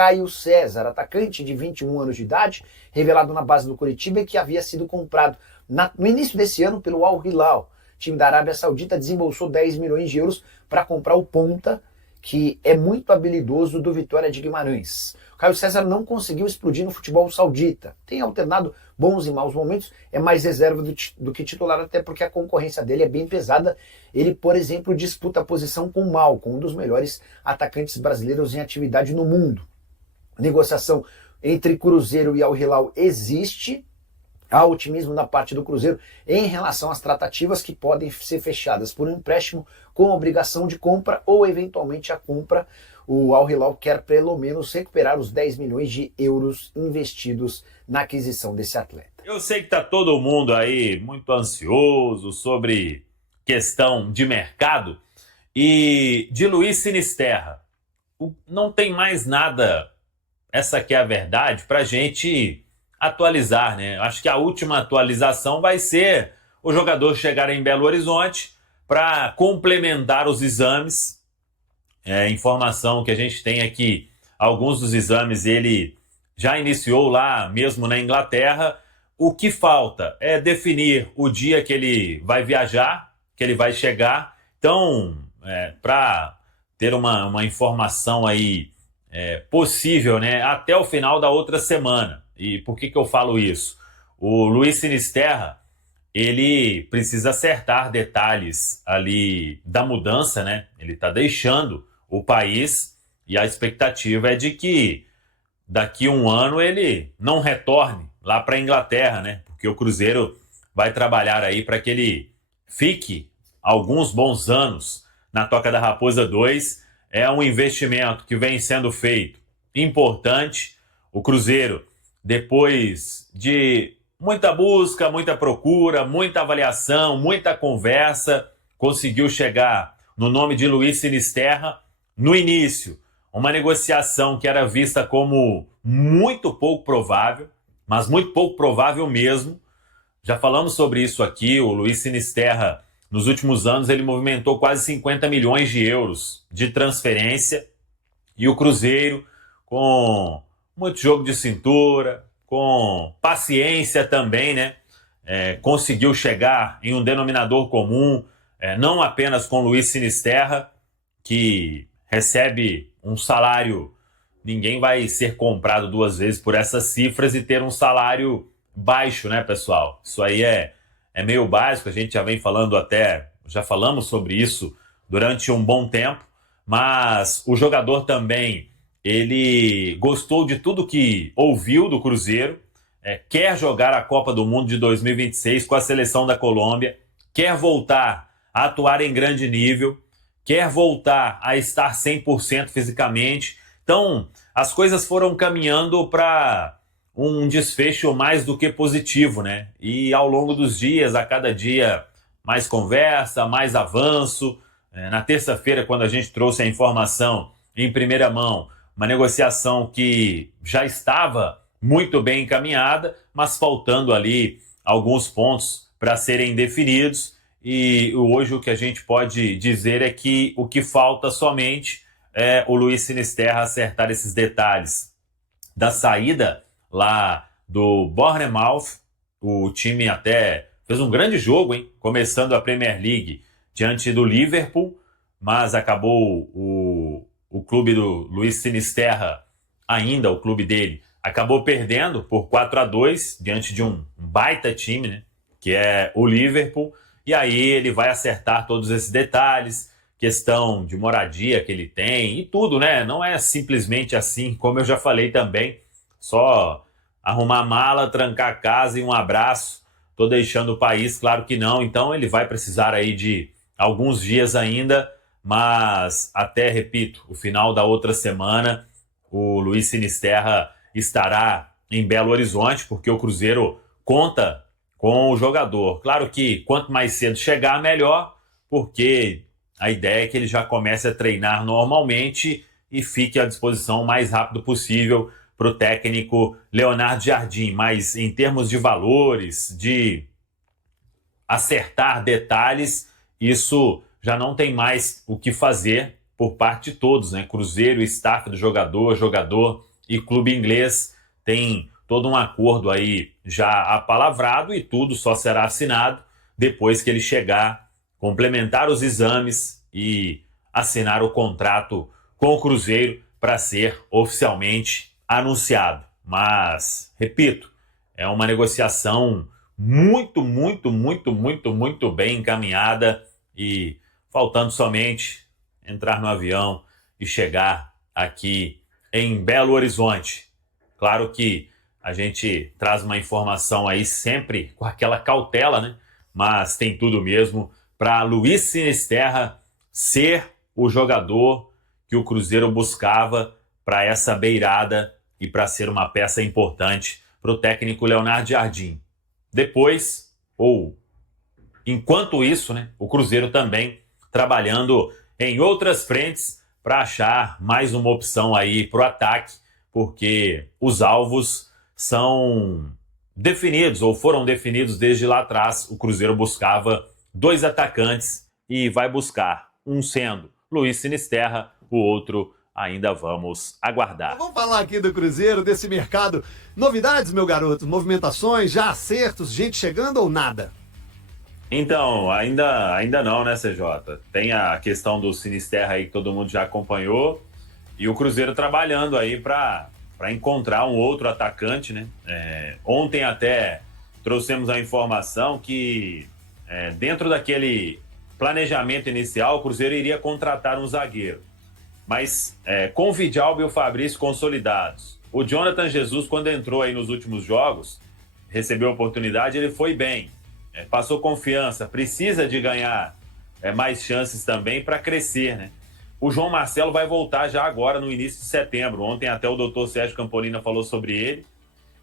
Caio César, atacante de 21 anos de idade, revelado na base do Coritiba e que havia sido comprado no início desse ano pelo Al Hilal. O time da Arábia Saudita desembolsou 10 milhões de euros para comprar o ponta, que é muito habilidoso, do Vitória de Guimarães. O Caio César não conseguiu explodir no futebol saudita. Tem alternado bons e maus momentos, é mais reserva do que titular, até porque a concorrência dele é bem pesada. Ele, por exemplo, disputa a posição com o Malcom, um dos melhores atacantes brasileiros em atividade no mundo. A negociação entre Cruzeiro e Al Hilal existe. Há otimismo da parte do Cruzeiro em relação às tratativas que podem ser fechadas por um empréstimo com obrigação de compra ou eventualmente a compra. O Al Hilal quer pelo menos recuperar os 10 milhões de euros investidos na aquisição desse atleta. Eu sei que está todo mundo aí muito ansioso sobre questão de mercado e de Luiz Sinisterra. Não tem mais nada, essa aqui é a verdade, para a gente atualizar, né? Acho que a última atualização vai ser o jogador chegar em Belo Horizonte para complementar os exames. Informação que a gente tem aqui, alguns dos exames ele já iniciou lá mesmo na Inglaterra. O que falta é definir o dia que ele vai viajar, que ele vai chegar. Então, para ter uma informação aí possível, né, até o final da outra semana. E por que eu falo isso? O Luiz Sinisterra, ele precisa acertar detalhes ali da mudança, né? Ele está deixando o país e a expectativa é de que daqui a um ano ele não retorne lá para a Inglaterra, né? Porque o Cruzeiro vai trabalhar aí para que ele fique alguns bons anos na Toca da Raposa 2. É um investimento que vem sendo feito importante. O Cruzeiro, depois de muita busca, muita procura, muita avaliação, muita conversa, conseguiu chegar no nome de Luiz Sinisterra. No início, uma negociação que era vista como muito pouco provável, mas muito pouco provável mesmo. Já falamos sobre isso aqui. O Luiz Sinisterra, nos últimos anos, ele movimentou quase 50 milhões de euros de transferência. E o Cruzeiro, com muito jogo de cintura, com paciência também, né? Conseguiu chegar em um denominador comum, não apenas com Luiz Sinisterra, que recebe um salário, ninguém vai ser comprado duas vezes por essas cifras e ter um salário baixo, né, pessoal? Isso aí é meio básico, a gente já vem falando já falamos sobre isso durante um bom tempo, mas o jogador também, ele gostou de tudo que ouviu do Cruzeiro, quer jogar a Copa do Mundo de 2026 com a seleção da Colômbia, quer voltar a atuar em grande nível, quer voltar a estar 100% fisicamente. Então, as coisas foram caminhando para um desfecho mais do que positivo, né? E ao longo dos dias, a cada dia, mais conversa, mais avanço. Na terça-feira, quando a gente trouxe a informação em primeira mão, uma negociação que já estava muito bem encaminhada, mas faltando ali alguns pontos para serem definidos. E hoje o que a gente pode dizer é que o que falta somente é o Luiz Sinisterra acertar esses detalhes da saída lá do Bournemouth. O time até fez um grande jogo, hein? Começando a Premier League diante do Liverpool, mas acabou o clube do Luiz Sinisterra, ainda o clube dele, acabou perdendo por 4-2 diante de um baita time, né? Que é o Liverpool. E aí ele vai acertar todos esses detalhes, questão de moradia que ele tem e tudo, né? Não é simplesmente assim, como eu já falei também, só arrumar a mala, trancar a casa e um abraço, tô deixando o país, claro que não. Então ele vai precisar aí de alguns dias ainda, mas até, repito, o final da outra semana, o Luiz Sinisterra estará em Belo Horizonte, porque o Cruzeiro conta com o jogador. Claro que quanto mais cedo chegar, melhor, porque a ideia é que ele já comece a treinar normalmente e fique à disposição o mais rápido possível para o técnico Leonardo Jardim. Mas em termos de valores, de acertar detalhes, isso já não tem mais o que fazer por parte de todos, né? Cruzeiro, staff do jogador, jogador e clube inglês tem todo um acordo aí já apalavrado e tudo só será assinado depois que ele chegar, complementar os exames e assinar o contrato com o Cruzeiro para ser oficialmente anunciado. Mas, repito, é uma negociação muito bem encaminhada e faltando somente entrar no avião e chegar aqui em Belo Horizonte. Claro que a gente traz uma informação aí sempre com aquela cautela, né? Mas tem tudo mesmo para Luiz Sinisterra ser o jogador que o Cruzeiro buscava para essa beirada e para ser uma peça importante para o técnico Leonardo Jardim. Depois, ou enquanto isso, né, o Cruzeiro também trabalhando em outras frentes para achar mais uma opção aí para o ataque, porque os alvos são definidos ou foram definidos desde lá atrás. O Cruzeiro buscava 2 atacantes e vai buscar, um sendo Luiz Sinisterra, o outro ainda vamos aguardar. Vamos falar aqui do Cruzeiro, desse mercado. Novidades, meu garoto? Movimentações, já acertos, gente chegando ou nada? Então, ainda não, né, CJ? Tem a questão do Sinisterra aí que todo mundo já acompanhou e o Cruzeiro trabalhando aí para encontrar um outro atacante, né? Ontem até trouxemos a informação que dentro daquele planejamento inicial o Cruzeiro iria contratar um zagueiro. Mas com o Vidalba e o Fabrício consolidados, o Jonathan Jesus, quando entrou aí nos últimos jogos, recebeu a oportunidade, ele foi bem, passou confiança, precisa de ganhar mais chances também para crescer, né? O João Marcelo vai voltar já agora no início de setembro. Ontem até o Dr. Sérgio Campolina falou sobre ele.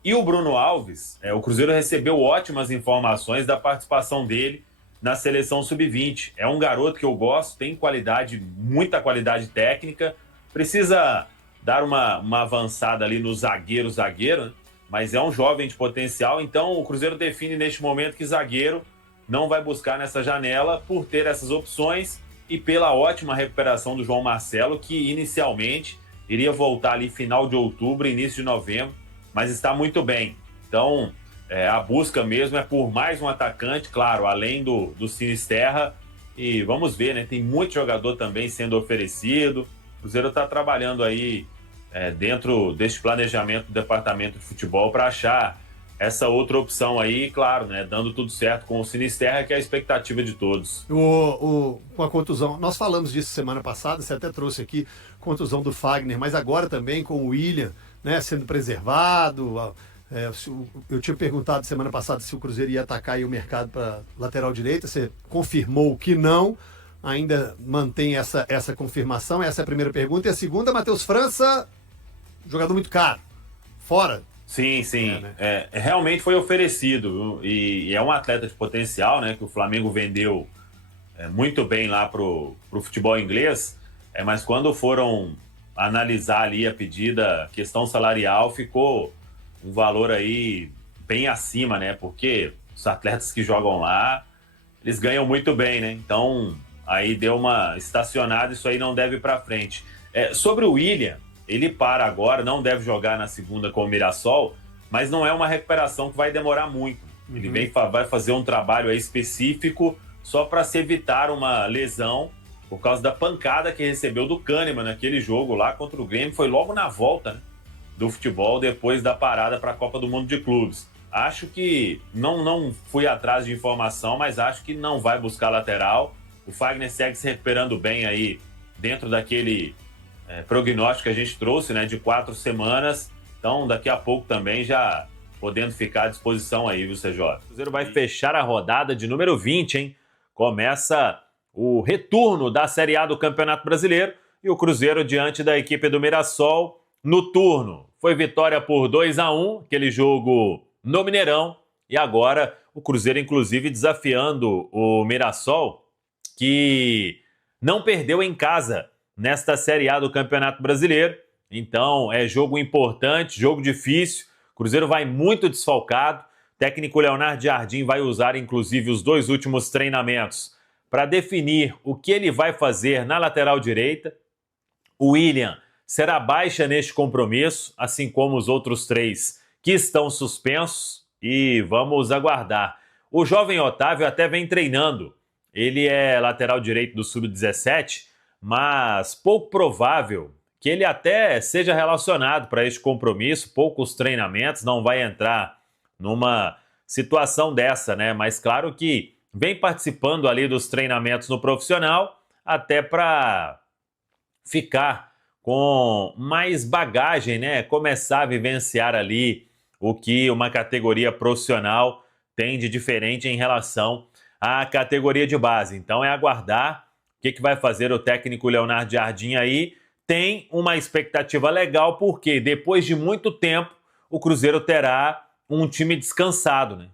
E o Bruno Alves, o Cruzeiro recebeu ótimas informações da participação dele na seleção sub-20. É um garoto que eu gosto, tem qualidade, muita qualidade técnica, precisa dar uma avançada ali no zagueiro, né? Mas é um jovem de potencial, então o Cruzeiro define neste momento que zagueiro não vai buscar nessa janela por ter essas opções e pela ótima recuperação do João Marcelo, que inicialmente iria voltar ali final de outubro, início de novembro, mas está muito bem. Então, a busca mesmo é por mais um atacante, claro, além do Sinisterra. E vamos ver, né? Tem muito jogador também sendo oferecido. O Cruzeiro está trabalhando aí dentro deste planejamento do departamento de futebol para achar essa outra opção aí, claro, né? Dando tudo certo com o Sinisterra, que é a expectativa de todos. Com a contusão, nós falamos disso semana passada, você até trouxe aqui contusão do Fagner, mas agora também com o William, né, sendo preservado. Eu tinha perguntado semana passada se o Cruzeiro ia atacar aí o mercado para lateral direita, você confirmou que não, ainda mantém essa confirmação, essa é a primeira pergunta. E a segunda, Matheus França, jogador muito caro, fora. Sim. Realmente foi oferecido e é um atleta de potencial, né, que o Flamengo vendeu muito bem lá pro futebol inglês, mas quando foram analisar ali a pedida, questão salarial, ficou um valor aí bem acima, né, porque os atletas que jogam lá, eles ganham muito bem, né, então aí deu uma estacionada, isso aí não deve ir para frente. Sobre o William, ele para agora, não deve jogar na segunda com o Mirassol, mas não é uma recuperação que vai demorar muito. Ele vai fazer um trabalho aí específico só para se evitar uma lesão por causa da pancada que recebeu do Kahneman naquele jogo lá contra o Grêmio. Foi logo na volta, né, do futebol, depois da parada para a Copa do Mundo de Clubes. Acho que, não fui atrás de informação, mas acho que não vai buscar lateral. O Fagner segue se recuperando bem aí dentro daquele prognóstico que a gente trouxe, né, de 4 semanas. Então, daqui a pouco também já podendo ficar à disposição aí, viu, CJ? O Cruzeiro vai fechar a rodada de número 20, hein? Começa o retorno da Série A do Campeonato Brasileiro e o Cruzeiro diante da equipe do Mirassol no turno. Foi vitória por 2-1, aquele jogo no Mineirão, e agora o Cruzeiro, inclusive, desafiando o Mirassol, que não perdeu em casa nesta Série A do Campeonato Brasileiro. Então, é jogo importante, jogo difícil. O Cruzeiro vai muito desfalcado. O técnico Leonardo Jardim vai usar, inclusive, os 2 últimos treinamentos para definir o que ele vai fazer na lateral direita. O William será baixa neste compromisso, assim como os outros 3 que estão suspensos, e vamos aguardar. O jovem Otávio até vem treinando. Ele é lateral direito do Sub-17, mas pouco provável que ele até seja relacionado para este compromisso. Poucos treinamentos, não vai entrar numa situação dessa, né? Mas claro que vem participando ali dos treinamentos no profissional, até para ficar com mais bagagem, né? Começar a vivenciar ali o que uma categoria profissional tem de diferente em relação à categoria de base. Então é aguardar o que vai fazer o técnico Leonardo Jardim aí. Tem uma expectativa legal, porque depois de muito tempo o Cruzeiro terá um time descansado, né?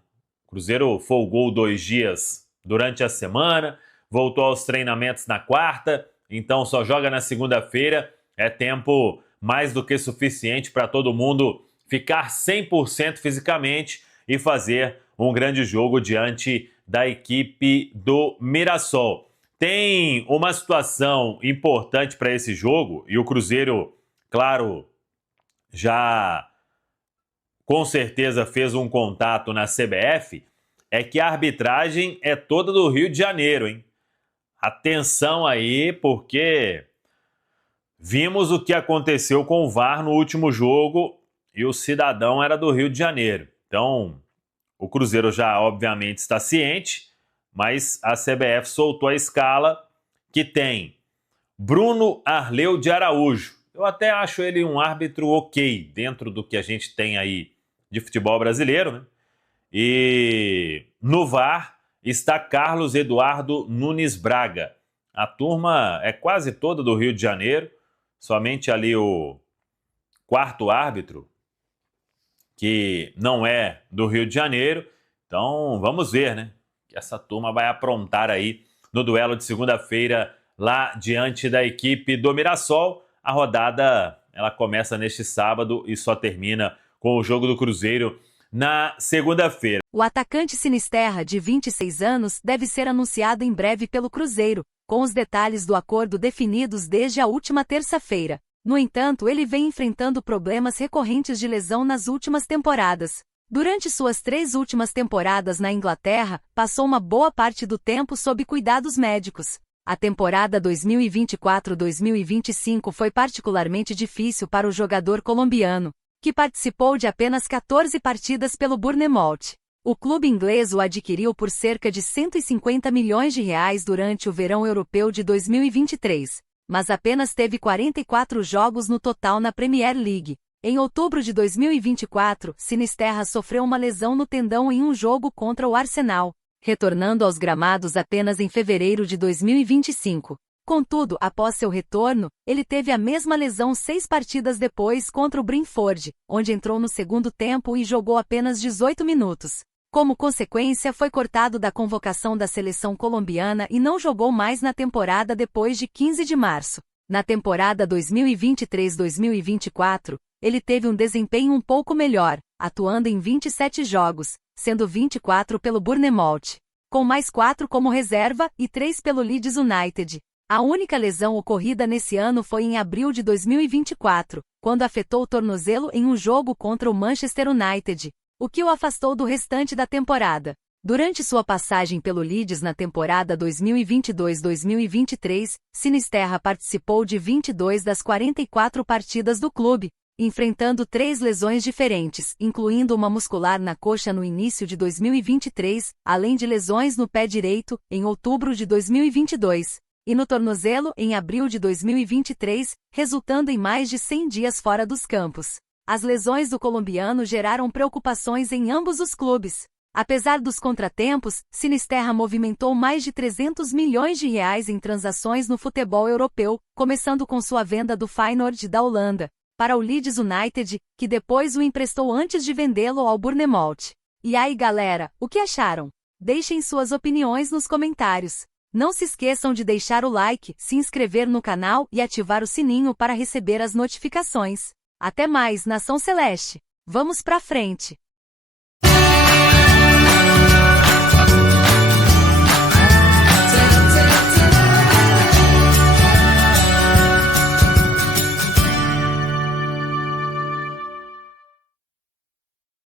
O Cruzeiro folgou 2 dias durante a semana, voltou aos treinamentos na quarta, então só joga na segunda-feira. É tempo mais do que suficiente para todo mundo ficar 100% fisicamente e fazer um grande jogo diante da equipe do Mirassol. Tem uma situação importante para esse jogo, e o Cruzeiro, claro, já com certeza fez um contato na CBF, é que a arbitragem é toda do Rio de Janeiro, hein? Atenção aí, porque vimos o que aconteceu com o VAR no último jogo e o cidadão era do Rio de Janeiro. Então, o Cruzeiro já obviamente está ciente, mas a CBF soltou a escala que tem Bruno Arleu de Araújo. Eu até acho ele um árbitro ok, dentro do que a gente tem aí de futebol brasileiro, né? E no VAR está Carlos Eduardo Nunes Braga. A turma é quase toda do Rio de Janeiro, somente ali o 4º árbitro, que não é do Rio de Janeiro. Então vamos ver, né? Que essa turma vai aprontar aí no duelo de segunda-feira lá diante da equipe do Mirassol. A rodada ela começa neste sábado e só termina com o jogo do Cruzeiro na segunda-feira. O atacante Sinisterra, de 26 anos, deve ser anunciado em breve pelo Cruzeiro, com os detalhes do acordo definidos desde a última terça-feira. No entanto, ele vem enfrentando problemas recorrentes de lesão nas últimas temporadas. Durante suas 3 últimas temporadas na Inglaterra, passou uma boa parte do tempo sob cuidados médicos. A temporada 2024-2025 foi particularmente difícil para o jogador colombiano, que participou de apenas 14 partidas pelo Bournemouth. O clube inglês o adquiriu por cerca de 150 milhões de reais durante o verão europeu de 2023, mas apenas teve 44 jogos no total na Premier League. Em outubro de 2024, Sinisterra sofreu uma lesão no tendão em um jogo contra o Arsenal, retornando aos gramados apenas em fevereiro de 2025. Contudo, após seu retorno, ele teve a mesma lesão 6 partidas depois contra o Brentford, onde entrou no segundo tempo e jogou apenas 18 minutos. Como consequência, foi cortado da convocação da seleção colombiana e não jogou mais na temporada depois de 15 de março. Na temporada 2023-2024, ele teve um desempenho um pouco melhor, atuando em 27 jogos, sendo 24 pelo Bournemouth, com mais 4 como reserva e 3 pelo Leeds United. A única lesão ocorrida nesse ano foi em abril de 2024, quando afetou o tornozelo em um jogo contra o Manchester United, o que o afastou do restante da temporada. Durante sua passagem pelo Leeds na temporada 2022-2023, Sinisterra participou de 22 das 44 partidas do clube, enfrentando 3 lesões diferentes, incluindo uma muscular na coxa no início de 2023, além de lesões no pé direito, em outubro de 2022, e no tornozelo, em abril de 2023, resultando em mais de 100 dias fora dos campos. As lesões do colombiano geraram preocupações em ambos os clubes. Apesar dos contratempos, Sinisterra movimentou mais de 300 milhões de reais em transações no futebol europeu, começando com sua venda do Feyenoord da Holanda para o Leeds United, que depois o emprestou antes de vendê-lo ao Bournemouth. E aí, galera, o que acharam? Deixem suas opiniões nos comentários. Não se esqueçam de deixar o like, se inscrever no canal e ativar o sininho para receber as notificações. Até mais, Nação Celeste! Vamos pra frente!